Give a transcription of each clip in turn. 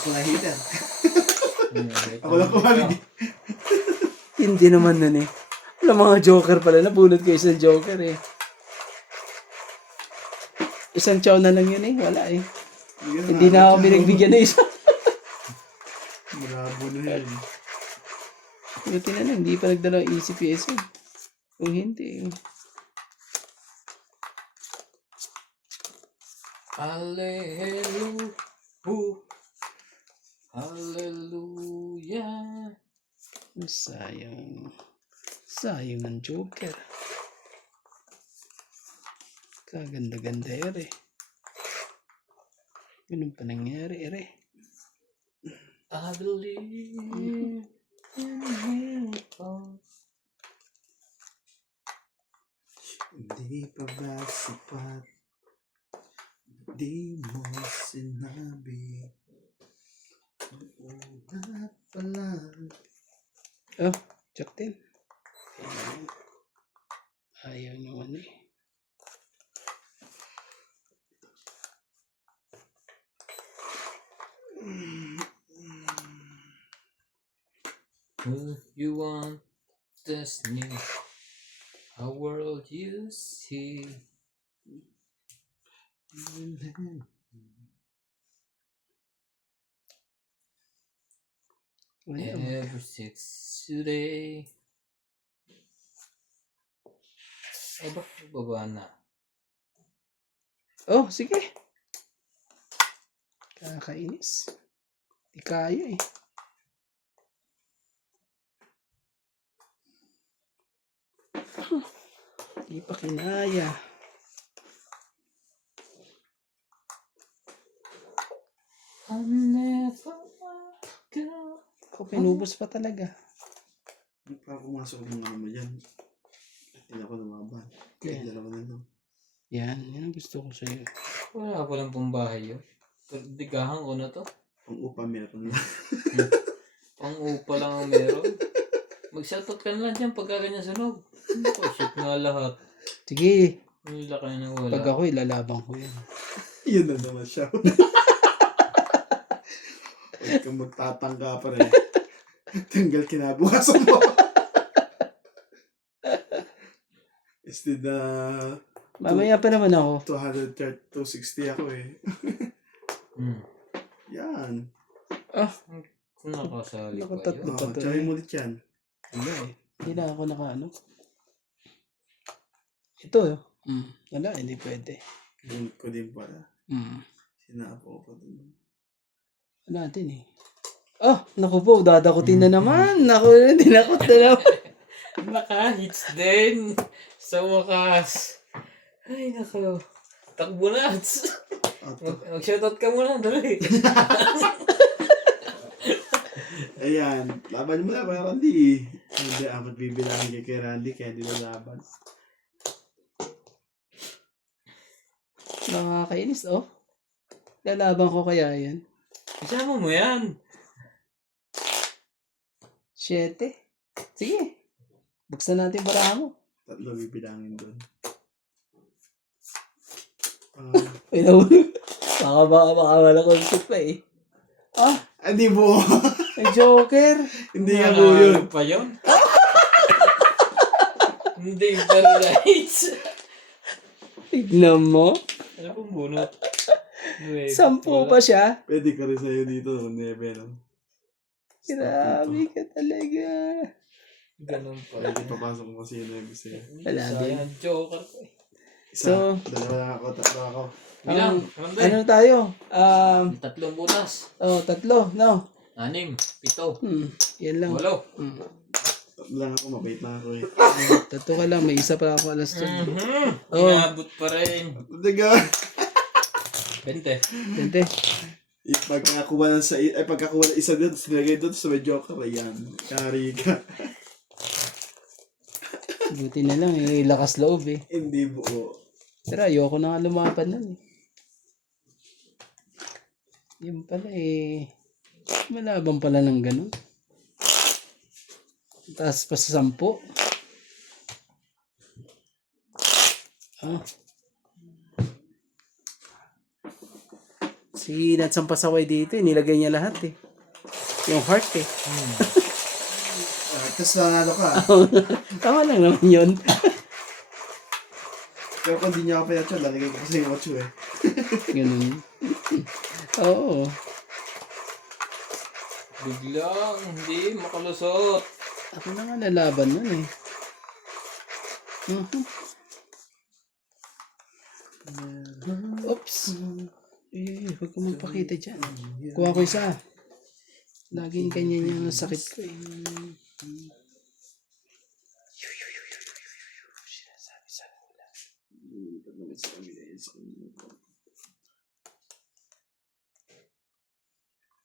Ako na hitter. Ako lang kumamig. Hindi naman nun eh. Wala mga joker pala. Nabunot ko isang joker eh. Isang chow na lang yun eh. Wala eh. Hindi na ako binagbigyan na isa. Malabo na yun. Buti na lang. Hindi pa nagdala ng ECPS eh. Kung hindi eh. Hallelujah. Hallelujah. Sayang. Sayang ng joker. Kaganda-ganda ere. Ganun pa nangyari ere. I believe in miracles. Hindi pa ba sapat? Di mo sinabi. Una pa lang. Oh, check din. Ayaw naman eh. Who you want destiny? A world you see. Ayaw. Ever since today. Ay, bakit baba na? Oh, sige. Kakainis. Di kaya eh. Di pa kinaya. I'll never go. Ako pinubos pa talaga. Para pumasok ng ano mo dyan. Hindi ako lumaban. Kaya dalawa na lang. Yan ang gusto ko sa'yo. Wala pa lang pong bahay yun. Digahan ko na to. Pang upa meron na. Pang-upa lang ang meron. Mag-shoutout ka na lang dyan pagka ganyan sunog. Oh, shit nga lahat. Sige. Ang laki na wala. Pag ako ilalabang ko yan. Yun na naman siya. Huwag kang magtatangga pa rin. Tanggal kinabukasan mo. Instead na Mamaya pa naman ako. 260 ako eh. Yan. Ah, Kung nakasali Naku, pa tatlo. yun. Ito Try eh. mo ulit yan. Wala eh. Hindi na ako nakaano. Ito eh. Wala, hindi pwede. Ganit ko din pala. Sinapo ko dun. Wala natin eh. Oh, naku po, dadakutin na naman. Naku, dinakot na naman. Naka-hits din. Sa wakas. Ay, naku. Takbo na. Mag-shoutout ka muna. Dali. Ayan. Laban mo na kay Randy. Hindi, apat bibilangin kay Randy kaya di na laban. Nakakainis oh. Lalaban ko kaya yan. Isama mo yan. 7. Sige. Buksan natin para mo. 3 bibilangin doon. Ay, nahulog. Baka wala concept pa eh. Ah, Hindi mo. may joker. Hindi nga mo yun. Pa yun? Hindi pa right. Tignan mo. Ano pong bunot? 10 pa siya. Pwede ka rin sa'yo dito. Nebe, no? Grabe ka talaga. Ganun pa. Pwede papasok mo si Nebe sa'yo. Wala din. Sayang, joker ko eh. Isa, So, dalawa lang ako, tatlo ako. Bilang, Ano tayo? tatlong butas. 3, no? 6, 7, Yan lang. 8. Tatlo lang ako, mabait na ako eh. 3 ka lang, may isa pa ako alas 2. Oh. Inabot pa rin. Tiga! 20. Tente. Pagkakuha ng isa doon, sinagay doon sa may joker, ayan. Kari ka. Buti na lang, eh, lakas loob eh. Hindi buo. Pero ayoko na nga lumapan nun eh. Yun pala eh. Malabang pala ng ganun. Taas pa sa 10. Ah. Si Nuts ang pasaway dito eh. Nilagay niya lahat eh. Yung heart eh. Tapos nanalo ka. Tama lang naman yun. Pero kung di niya ako pinatyo, lalagay ko kasi yung otso eh. Ganun. Oo. Biglang, hindi makalusot. Ako na nga lalaban nun eh. Mhm. Oops. Eh, huwag ka magpakita dyan. Kuha ko isa. Laging ganyan yung sakit ko eh.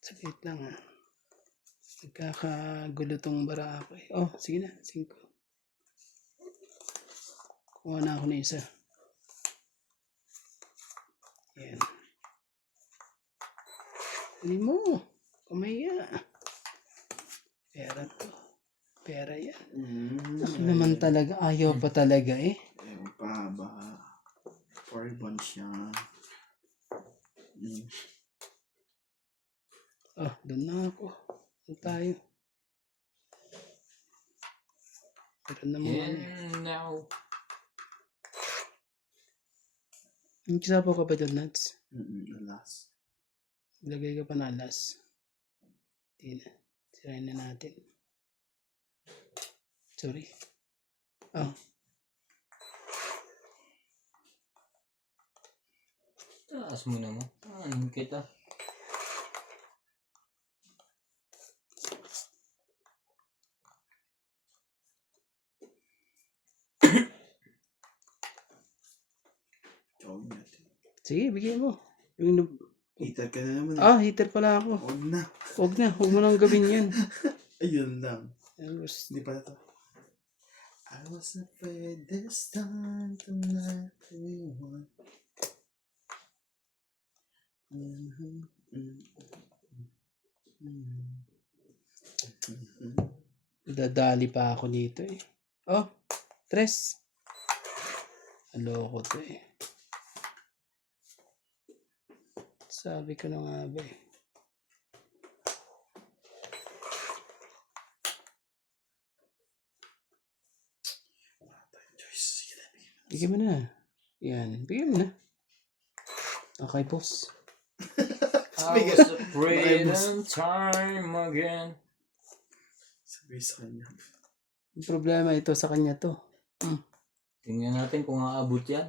Sakit lang ah. Nagkakagulo tong bara ako eh. Oh, sige na. 5. Kuha na ako na isa. Yan. Hindi mo. Kumaya. Pera to. Pera yan. Ako naman talaga. Ayaw pa talaga eh. Ewan pa ba? 4 bonds siya. Oh, doon na ako. Doon tayo. Pero naman ano eh. And now, Nagsasapaw ka ba doon, Nuts? Alas. Ilagay ka pa na alas. Hindi na. Sirain na natin. Sorry. Oh. taas mo naman. Anin kita. Tawag natin. Sige, bigay mo. Yung, Heater ka na naman. heater pala ako. Huwag na. Huwag na. Huwag mo nang gawin yun. Ayun lang. Tapos, Hindi pala to. I was afraid this time tonight we won. dadali pa ako dito eh. Oh, 3. Aloko to eh. Sabi ko na nga ba eh. Bigyan mo na. Yan. Bigyan mo na. Okay, boss. I was afraid in time again. Sabi sa kanya. Yung problema ito sa kanya to. Tingnan natin kung aabot yan.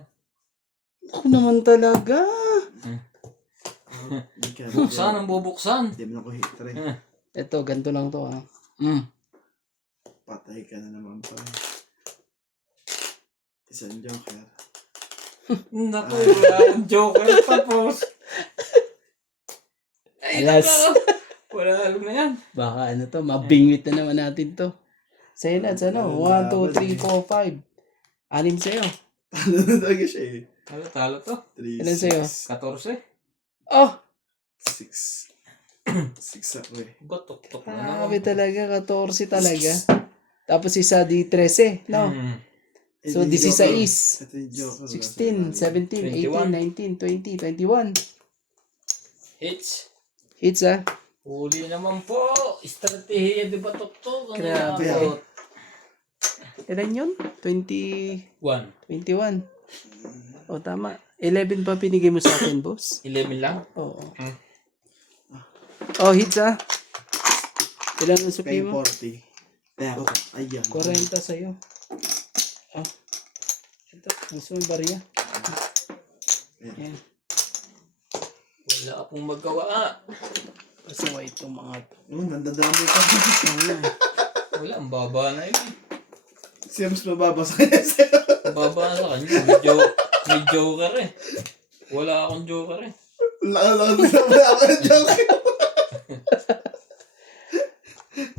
Ako naman talaga. Buksan ang bubuksan. Hindi mo na ko heater eh. Ito, ganito lang to ah. Patay ka na naman pa. Isang joker. Naku, wala akong joker tapos. Ay, Alas. wala alam na yan. Baka ano to, mabingwit na naman natin to. Sa'yo na, ano? 1, 2, 3, 4, 5. 6 sa'yo. Ano na talaga siya eh. Talo to. 3, Ilan sa'yo? 14. Oh! 6. 6 ako eh. Batok-tok na Grabe naman. talaga, 14 talaga. Tapos isa di 13, no? So, Ito yung 16, joker. Ito yung joker. 16, 17, 18, 19, 20, 21. Hits. Hits ah. Huli naman po. Estratehiya di batok-tok. Grabe. Inaabot. Ilan yun? 21. 1. O, tama. 11 pa pinigay mo sa akin, boss? 11 lang. Oo. Oh, hits ah. Ilan ang suki Kay mo? 40. Kaya ako. Ayan. 40 sa'yo. Ah. Ito, gusto mo yung barya? Ayan. Wala akong magawa. Pasaway itong mga to. Nandadami ka. Wala, ang baba na yun. Siya mas mababa sa kanya sa'yo. Ang baba na sa kanya. May joker eh. Wala akong joker eh. Laka-laka na wala ako ng joker.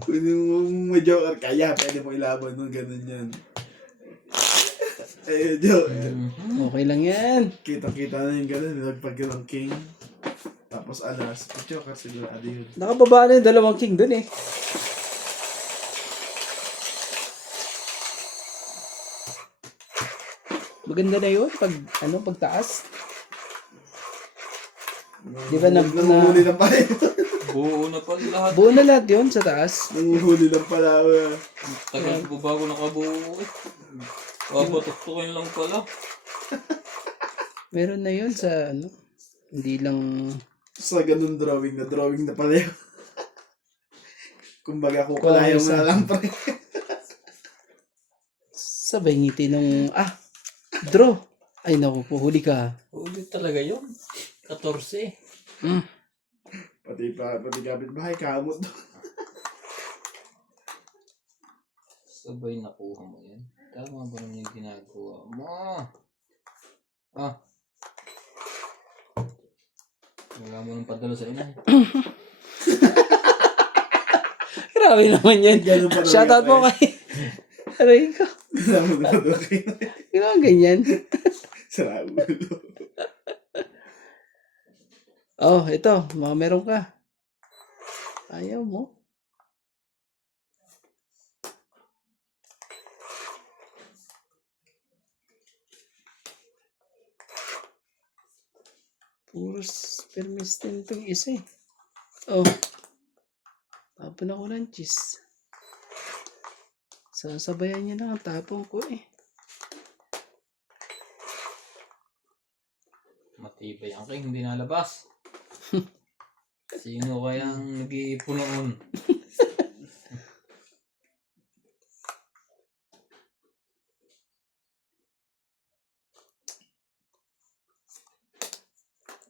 Kung may joker kaya, pwede mo ilaban nung ganun yan. Ayun, joker. Okay lang yan. Kita-kita na yung ganun. Nagpag ng king. Tapos alas. Yung joker sigurado yun. Nakababa na yung 2 king dun eh. Maganda na yun pag pagtaas. Di ba Nanguhuli lang pala yun. Buo na pala lahat. buo na lahat yun sa taas? Nanguhuli lang pala. Tagal ko bago nakabuo eh. Babatok-tukin lang pala. Meron na yun sa ano. Hindi lang... Sa ganun drawing na pala yun. Kumbaga, kukulayan mo na lang pre. Sabay ngiti nung... draw. Ay naku po, huli ka. Huli talaga yun. 14. Mm. Pati kapitbahay, kamot. Sabay nakuha mo yan. Tama ba naman yung ginagawa mo? Wala mo nang padala sa ina. Grabe naman yan. Ganun pa talaga, Shoutout mo pre. kay... Aray ko. Ganun pa talaga. Ginawa ganyan. Sarap ulo. Oh, ito. Mga meron ka. Ayaw mo. Puro spermistin itong isa eh. Oh. Tapon ako ng cheese. Sasabayan niya na ang tapon ko eh. Matibay ang king, hindi nalabas. Sino kayang nag-iipon noon?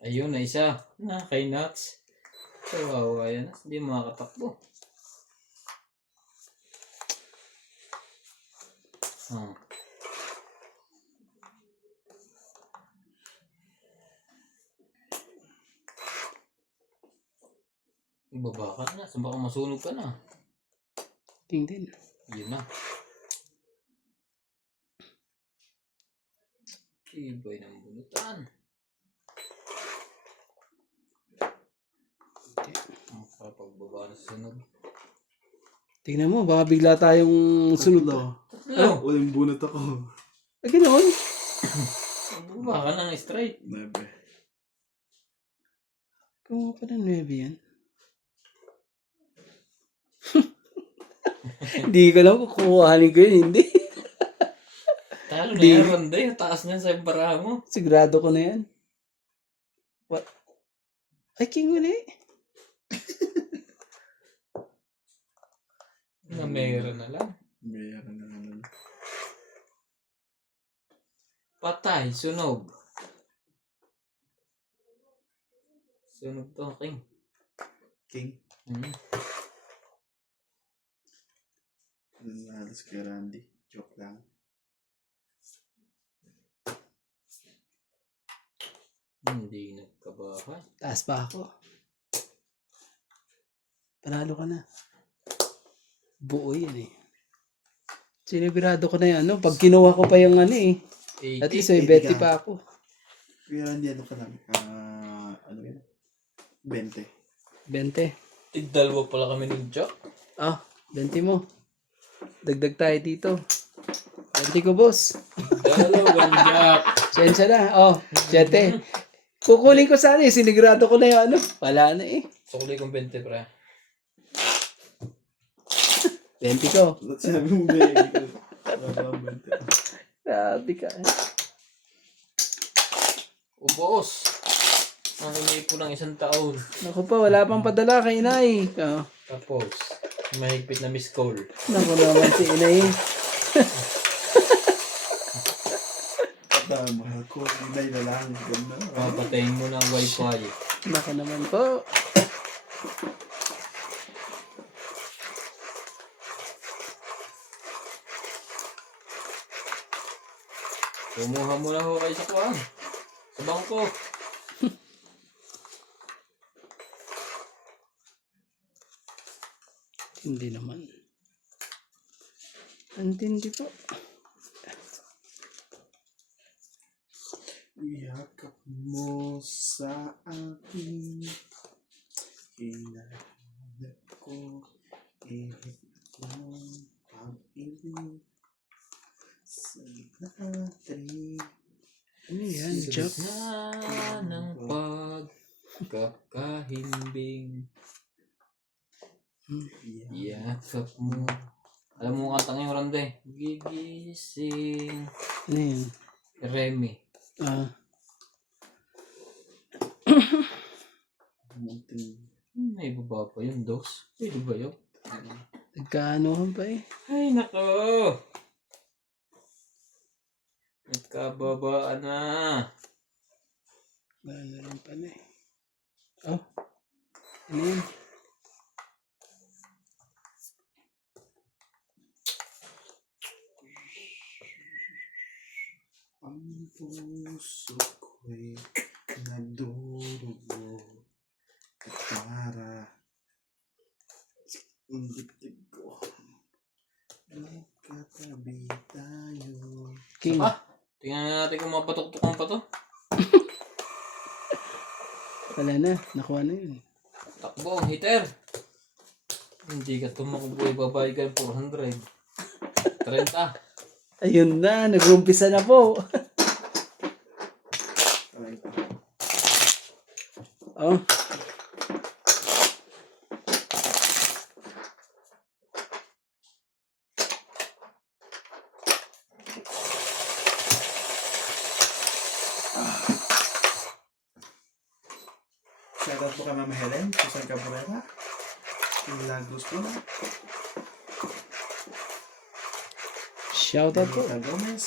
Ayun na isa. Na kay Nuts. Kawawa yan. Hindi makakatakbo. Ibaba ka na. Baka masunog ka na. King din. Yun na. Ibay ng bunutan. Pagbaba na sa sunog. Tingnan mo, baka bigla tayong sunod. Tatlo. Uling bunot ako. Ay, ganoon. Pagbaba ka ng straight. Nebe. Kung pa ng 9 yan. Hindi ko lang kung kukuhanin ko yun, hindi. Talo na yan, Ronda. Yung taas niyan sa baraha mo. Sigurado ko na yan. What? Ay, king uli. Na meron na lang. Meron na naman. Patay, sunog. Sunog to, king. King. Halos kay Randy. Joke lang. Hindi nagkabahay. Taas pa ako. Panalo ka na. Buo yan eh. Sinigurado ko na yan. Ano? Pag kinuha ko pa yung ano eh. At least may 20 pa ako. Kaya Randy, ano ka lang? Ano yun? 20. 20. Tigdalwa pala kami ng Jack. 20 mo. Dagdag tayo dito. 20 ko, boss. Dalawang Jack. Sensya na. 7. Kukunin ko sana eh. Sinigurado ko na yung ano. Wala na eh. Sukli kong 20, pre. 20 ko. Sabi mo, baby. Grabe ka. Ubos. Ang inipo ng 1 taon. Naku pa, wala pang padala kay inay. Tapos, mahigpit na miss call. Naku naman si inay. Mahal ko. Inay na lang. Ganda. Papatayin mo na ang wifi. Naku naman po. Kumuha mo na ho kayo sa kuwan. Sa bangko. Hindi naman. Antindi po. Yakap mo sa akin. Hinahanap ko. Ihit ng pag-ibig. Sa natin. Ano yan, Jack? Na ng pag Pagkakahimbing. Hmm. Yakap mo. Alam mo kantang yung Randay? Gigising. Ano yun? Remy. Ah, May baba pa yun, dos. Pwede ba yun? nagkaanohan pa eh. Ay, nako! Nagkababaan na. Wala na rin pala eh. Oh. Ano yun? Ang puso ko'y nagdurugo at para ang dibdib ko. Magkatabi tayo. King. Ah, tingnan natin kung mapatuktukan pa to. Wala na. Nakuha na yun. Takbo, hitter. Hindi ka tumakbo, ibabay ka ng 400. 30. Ayun na. Nag-umpisa na po. Aray pa. Oh. Shoutout po kay Mama Helen, Susan Cabrera, yung Lagos po, Shoutout po. Rita Gomez,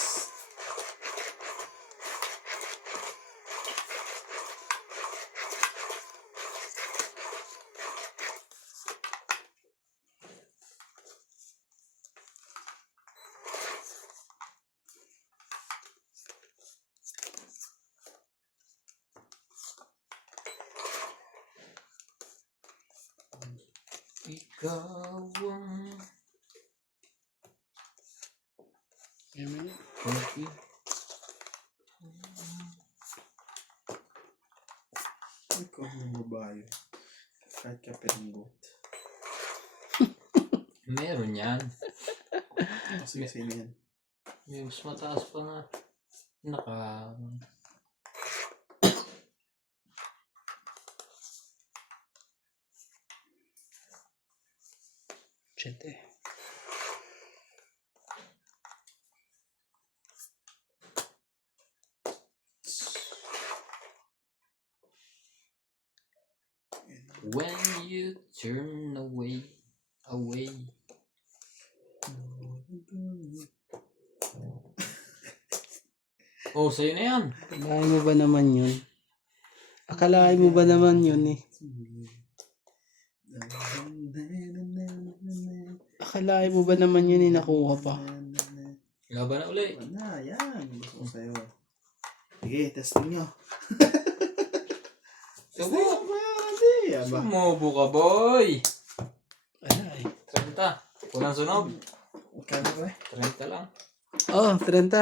Ikaw ang Ayan. okay. ikaw ng babae, kahit kapirngot. Meron yan. Kasi sino yan? May mas mataas pa nga. Naka... Shit eh. When you turn away. Oh, sa'yo na yan. Akalain mo ba naman yun? Akalain mo ba naman yun eh? Akalain mo ba naman yun eh? Nakuha pa. Laban na uli. Wala, yan. Gusto ko sa'yo. Sige, testing nyo. Subo. Hindi, aba. Sumubo ka, boy. Wala eh. 30. Kulang sunog. Kano ba eh? 30 lang. Oh, 30.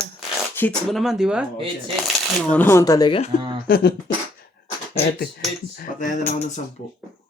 Hits mo naman, di ba? Oo, Hits, siya. hits. Ano naman talaga? Ah. Ate. Hits, hits. Patayan na lang ako ng 10.